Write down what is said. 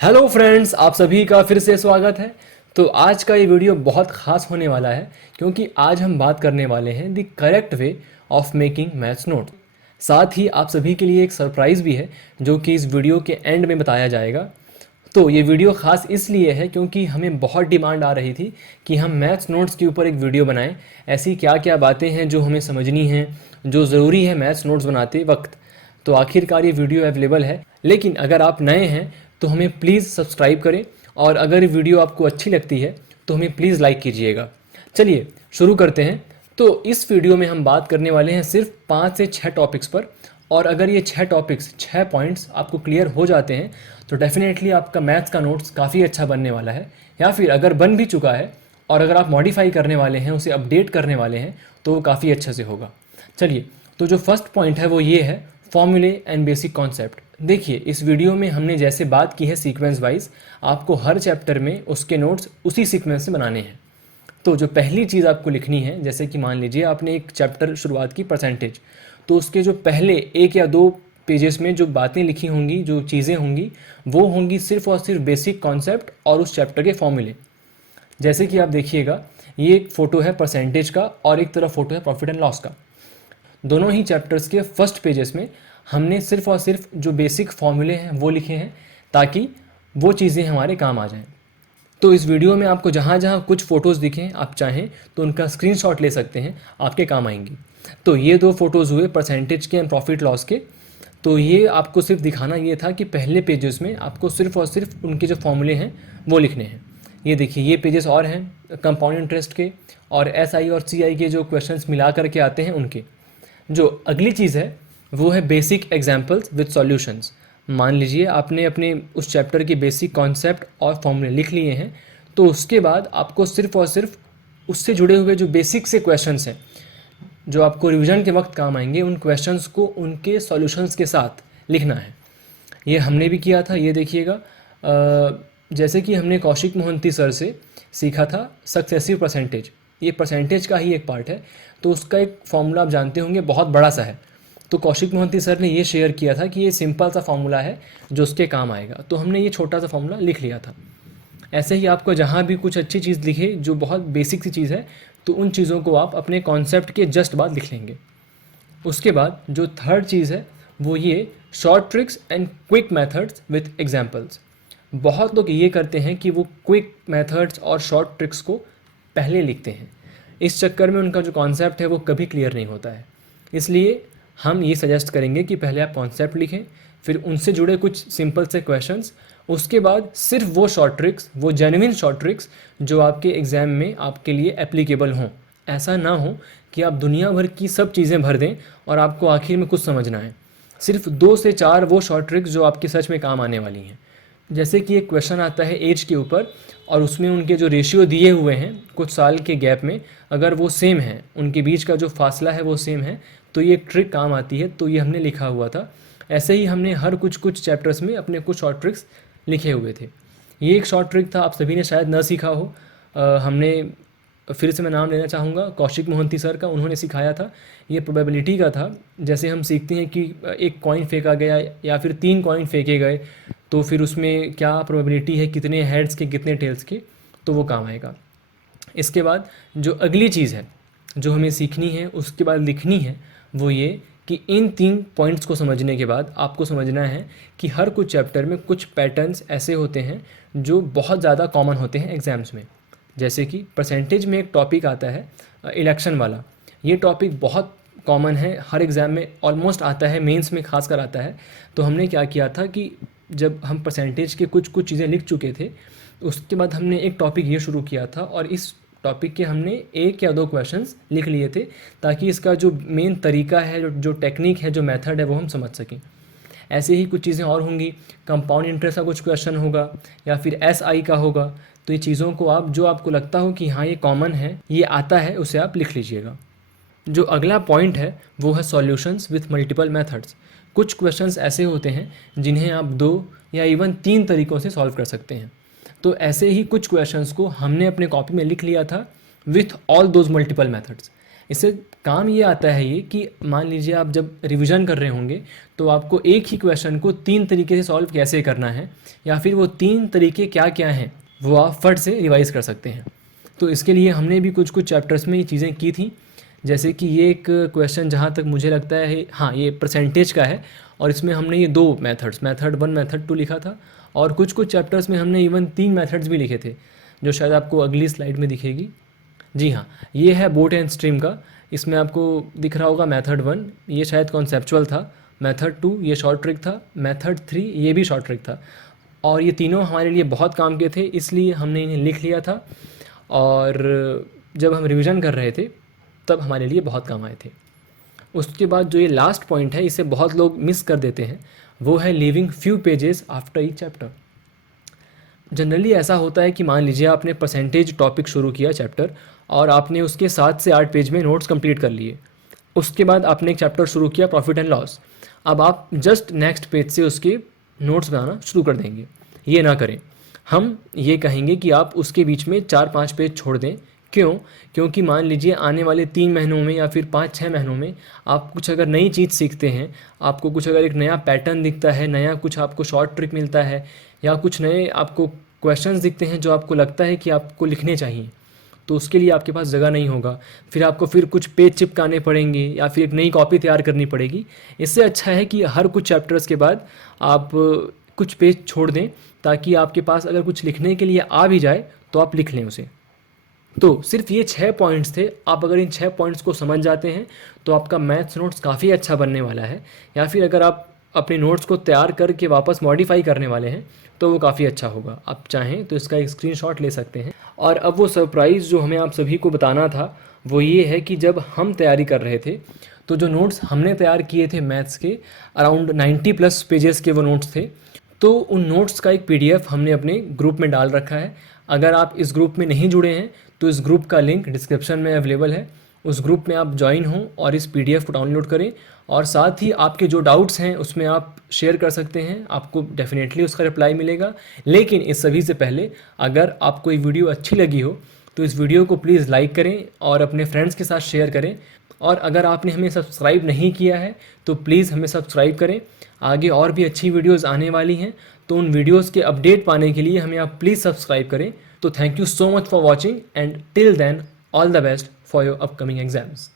Hello friends, आप सभी का फिर से स्वागत है। तो आज का ये वीडियो बहुत ख़ास होने वाला है क्योंकि आज हम बात करने वाले हैं the correct way of making maths note. साथ ही आप सभी के लिए एक सरप्राइज़ भी है जो कि इस वीडियो के एंड में बताया जाएगा। तो ये वीडियो ख़ास इसलिए है क्योंकि हमें बहुत डिमांड आ रही थी कि हम मैथ्स नोट्स के ऊपर एक वीडियो बनाएं। ऐसी क्या क्या बातें हैं जो हमें समझनी हैं, जो ज़रूरी है मैथ्स नोट्स बनाते वक्त। तो आखिरकार ये वीडियो अवेलेबल है, लेकिन अगर आप नए हैं तो हमें प्लीज़ सब्सक्राइब करें और अगर ये वीडियो आपको अच्छी लगती है तो हमें प्लीज़ लाइक कीजिएगा। चलिए शुरू करते हैं। तो इस वीडियो में हम बात करने वाले हैं सिर्फ 5 से 6 टॉपिक्स पर, और अगर ये 6 टॉपिक्स 6 पॉइंट्स आपको क्लियर हो जाते हैं तो डेफिनेटली आपका मैथ्स का नोट्स काफ़ी अच्छा बनने वाला है। या फिर अगर बन भी चुका है और अगर आप मॉडिफाई करने वाले हैं, उसे अपडेट करने वाले हैं, तो वो काफ़ी अच्छे से होगा। चलिए, तो जो फर्स्ट पॉइंट है वो ये है, फॉर्मूले एंड बेसिक कॉन्सेप्ट। देखिए, इस वीडियो में हमने जैसे बात की है सीक्वेंस वाइज, आपको हर चैप्टर में उसके नोट्स उसी सीक्वेंस से बनाने हैं। तो जो पहली चीज़ आपको लिखनी है, जैसे कि मान लीजिए आपने एक चैप्टर शुरुआत की परसेंटेज, तो उसके जो पहले 1 या 2 पेजेस में जो बातें लिखी होंगी, जो चीज़ें होंगी, वो होंगी सिर्फ और सिर्फ बेसिक कॉन्सेप्ट और उस चैप्टर के फॉर्मूले। जैसे कि आप देखिएगा, ये एक फ़ोटो है परसेंटेज का और एक तरफ फ़ोटो है प्रॉफिट एंड लॉस का। दोनों ही चैप्टर्स के फर्स्ट पेजेस में हमने सिर्फ और सिर्फ जो बेसिक फॉर्मूले हैं वो लिखे हैं, ताकि वो चीज़ें हमारे काम आ जाएं। तो इस वीडियो में आपको जहाँ जहाँ कुछ फ़ोटोज़ दिखें, आप चाहें तो उनका स्क्रीनशॉट ले सकते हैं, आपके काम आएंगी। तो ये 2 फ़ोटोज़ हुए परसेंटेज के एंड प्रॉफिट लॉस के। तो ये आपको सिर्फ दिखाना ये था कि पहले पेजेस में आपको सिर्फ और सिर्फ उनके जो फॉर्मूले हैं वो लिखने हैं। ये देखिए, ये पेजेस और हैं कंपाउंड इंटरेस्ट के और एसआई और सीआई के जो क्वेश्चंस मिला करके आते हैं उनके। जो अगली चीज़ है वो है बेसिक एग्जाम्पल्स विद सॉल्यूशंस। मान लीजिए आपने अपने उस चैप्टर की बेसिक कॉन्सेप्ट और फॉर्मूले लिख लिए हैं, तो उसके बाद आपको सिर्फ और सिर्फ उससे जुड़े हुए जो बेसिक से क्वेश्चंस हैं, जो आपको रिवीजन के वक्त काम आएंगे, उन क्वेश्चंस को उनके सॉल्यूशंस के साथ लिखना है। ये हमने भी किया था। ये देखिएगा, जैसे कि हमने कौशिक मोहंती सर से सीखा था सक्सेसिव परसेंटेज। ये परसेंटेज का ही एक पार्ट है, तो उसका एक फॉर्मूला आप जानते होंगे, बहुत बड़ा सा है। तो कौशिक मोहंती सर ने ये शेयर किया था कि ये सिंपल सा फॉर्मूला है जो उसके काम आएगा, तो हमने ये छोटा सा फॉर्मूला लिख लिया था। ऐसे ही आपको जहाँ भी कुछ अच्छी चीज़ दिखे जो बहुत बेसिक सी चीज़ है, तो उन चीज़ों को आप अपने कॉन्सेप्ट के जस्ट बाद लिख लेंगे। उसके बाद जो थर्ड चीज़ है वो ये, short tricks and quick methods with examples. बहुत लोग ये करते हैं कि वो क्विक मेथड्स और शॉर्ट ट्रिक्स को पहले लिखते हैं, इस चक्कर में उनका जो कॉन्सेप्ट है वो कभी क्लियर नहीं होता है। इसलिए हम ये सजेस्ट करेंगे कि पहले आप कॉन्सेप्ट लिखें, फिर उनसे जुड़े कुछ सिंपल से क्वेश्चंस, उसके बाद सिर्फ वो शॉर्ट ट्रिक्स, वो जेन्युइन शॉर्ट ट्रिक्स जो आपके एग्ज़ाम में आपके लिए एप्लीकेबल हों। ऐसा ना हो कि आप दुनिया भर की सब चीज़ें भर दें और आपको आखिर में कुछ समझना है। सिर्फ 2 से 4 वो शॉर्ट ट्रिक्स जो आपके सच में काम आने वाली हैं। जैसे कि एक क्वेश्चन आता है एज के ऊपर, और उसमें उनके जो रेशियो दिए हुए हैं कुछ साल के गैप में, अगर वो सेम है, उनके बीच का जो फासला है वो सेम है, तो ये एक ट्रिक काम आती है। तो ये हमने लिखा हुआ था। ऐसे ही हमने हर कुछ चैप्टर्स में अपने कुछ शॉर्ट ट्रिक्स लिखे हुए थे। ये एक शॉर्ट ट्रिक था, आप सभी ने शायद ना सीखा हो। हमने फिर से मैं नाम लेना चाहूँगा कौशिक मोहंती सर का, उन्होंने सिखाया था। ये प्रोबेबिलिटी का था। जैसे हम सीखते हैं कि एक कॉइन फेंका गया या फिर 3 कॉइन फेंके गए, तो फिर उसमें क्या प्रोबेबिलिटी है, कितने हेड्स के कितने टेल्स के, तो वो काम आएगा। इसके बाद जो अगली चीज़ है जो हमें सीखनी है, उसके बाद लिखनी है, वो ये कि इन 3 पॉइंट्स को समझने के बाद आपको समझना है कि हर कुछ चैप्टर में कुछ पैटर्न्स ऐसे होते हैं जो बहुत ज़्यादा कॉमन होते हैं एग्ज़ाम्स में। जैसे कि परसेंटेज में एक टॉपिक आता है इलेक्शन वाला। ये टॉपिक बहुत कॉमन है, हर एग्ज़ाम में ऑलमोस्ट आता है, मेंस में खासकर आता है। तो हमने क्या किया था कि जब हम परसेंटेज के कुछ चीज़ें लिख चुके थे, उसके बाद हमने एक टॉपिक ये शुरू किया था और इस टॉपिक के हमने 1 या 2 क्वेश्चंस लिख लिए थे, ताकि इसका जो मेन तरीका है, जो टेक्निक है, जो मेथड है, वो हम समझ सकें। ऐसे ही कुछ चीज़ें और होंगी, कंपाउंड इंटरेस्ट का कुछ क्वेश्चन होगा या फिर एसआई का होगा। तो ये चीज़ों को आप, जो आपको लगता हो कि हाँ ये कॉमन है, ये आता है, उसे आप लिख लीजिएगा। जो अगला पॉइंट है वो है सॉल्यूशंस विथ मल्टीपल मेथड्स। कुछ क्वेश्चंस ऐसे होते हैं जिन्हें आप 2 या इवन 3 तरीक़ों से सॉल्व कर सकते हैं। तो ऐसे ही कुछ क्वेश्चंस को हमने अपने कॉपी में लिख लिया था with all those multiple methods. इससे काम ये आता है ये कि मान लीजिए आप जब रिवीजन कर रहे होंगे तो आपको एक ही क्वेश्चन को 3 तरीके से सॉल्व कैसे करना है, या फिर वो 3 तरीके क्या क्या हैं, वो आप फट से रिवाइज़ कर सकते हैं। तो इसके लिए हमने भी कुछ कुछ चैप्टर्स में ये चीज़ें की थी। जैसे कि ये एक क्वेश्चन जहाँ तक मुझे लगता है, हाँ, ये परसेंटेज का है, और इसमें हमने ये 2 मेथड्स, मेथड 1 मेथड 2 लिखा था, और कुछ कुछ चैप्टर्स में हमने इवन 3 मेथड्स भी लिखे थे, जो शायद आपको अगली स्लाइड में दिखेगी। जी हाँ, ये है बोट एंड स्ट्रीम का। इसमें आपको दिख रहा होगा मेथड 1, ये शायद कॉन्सेप्चुअल था, मेथड 2 ये शॉर्ट ट्रिक था, मेथड 3 ये भी शॉर्ट ट्रिक था, और ये तीनों हमारे लिए बहुत काम के थे, इसलिए हमने इन्हें लिख लिया था, और जब हम रिवीजन कर रहे थे तब हमारे लिए बहुत काम आए थे। उसके बाद जो ये लास्ट पॉइंट है, इसे बहुत लोग मिस कर देते हैं, वो है leaving few pages after each chapter. Generally ऐसा होता है कि मान लीजिए आपने परसेंटेज टॉपिक शुरू किया चैप्टर, और आपने उसके 7 से 8 पेज में नोट्स कंप्लीट कर लिए। उसके बाद आपने एक चैप्टर शुरू किया प्रॉफिट एंड लॉस, अब आप जस्ट नेक्स्ट पेज से उसके नोट्स बनाना शुरू कर देंगे। ये ना करें, हम ये कहेंगे कि आप उसके बीच में 4-5 पेज छोड़ दें। क्यों? क्योंकि मान लीजिए आने वाले 3 महीनों में या फिर 5-6 महीनों में आप कुछ अगर नई चीज़ सीखते हैं, आपको कुछ अगर एक नया पैटर्न दिखता है, नया कुछ आपको शॉर्ट ट्रिक मिलता है, या कुछ नए आपको क्वेश्चंस दिखते हैं जो आपको लगता है कि आपको लिखने चाहिए, तो उसके लिए आपके पास जगह नहीं होगा, फिर आपको फिर कुछ पेज चिपकाने पड़ेंगे या फिर एक नई कॉपी तैयार करनी पड़ेगी। इससे अच्छा है कि हर कुछ चैप्टर्स के बाद आप कुछ पेज छोड़ दें, ताकि आपके पास अगर कुछ लिखने के लिए आ भी जाए तो आप लिख लें उसे। तो सिर्फ ये 6 पॉइंट्स थे, आप अगर इन 6 पॉइंट्स को समझ जाते हैं तो आपका मैथ्स नोट्स काफ़ी अच्छा बनने वाला है, या फिर अगर आप अपने नोट्स को तैयार करके वापस मॉडिफाई करने वाले हैं तो वो काफ़ी अच्छा होगा। आप चाहें तो इसका एक स्क्रीनशॉट ले सकते हैं। और अब वो सरप्राइज़ जो हमें आप सभी को बताना था वो ये है कि जब हम तैयारी कर रहे थे तो जो नोट्स हमने तैयार किए थे मैथ्स के, अराउंड 90+ पेजेस के वो नोट्स थे, तो उन नोट्स का एक PDF हमने अपने ग्रुप में डाल रखा है। अगर आप इस ग्रुप में नहीं जुड़े हैं तो इस ग्रुप का लिंक डिस्क्रिप्शन में अवेलेबल है, उस ग्रुप में आप ज्वाइन हों और इस PDF को डाउनलोड करें, और साथ ही आपके जो डाउट्स हैं उसमें आप शेयर कर सकते हैं, आपको डेफिनेटली उसका रिप्लाई मिलेगा। लेकिन इस सभी से पहले, अगर आपको ये वीडियो अच्छी लगी हो तो इस वीडियो को प्लीज़ लाइक करें और अपने फ्रेंड्स के साथ शेयर करें, और अगर आपने हमें सब्सक्राइब नहीं किया है तो प्लीज़ हमें सब्सक्राइब करें। आगे और भी अच्छी वीडियोस आने वाली हैं, तो उन वीडियोस के अपडेट पाने के लिए हमें आप प्लीज़ सब्सक्राइब करें। तो thank you so much for watching, and till then all the best for your upcoming exams.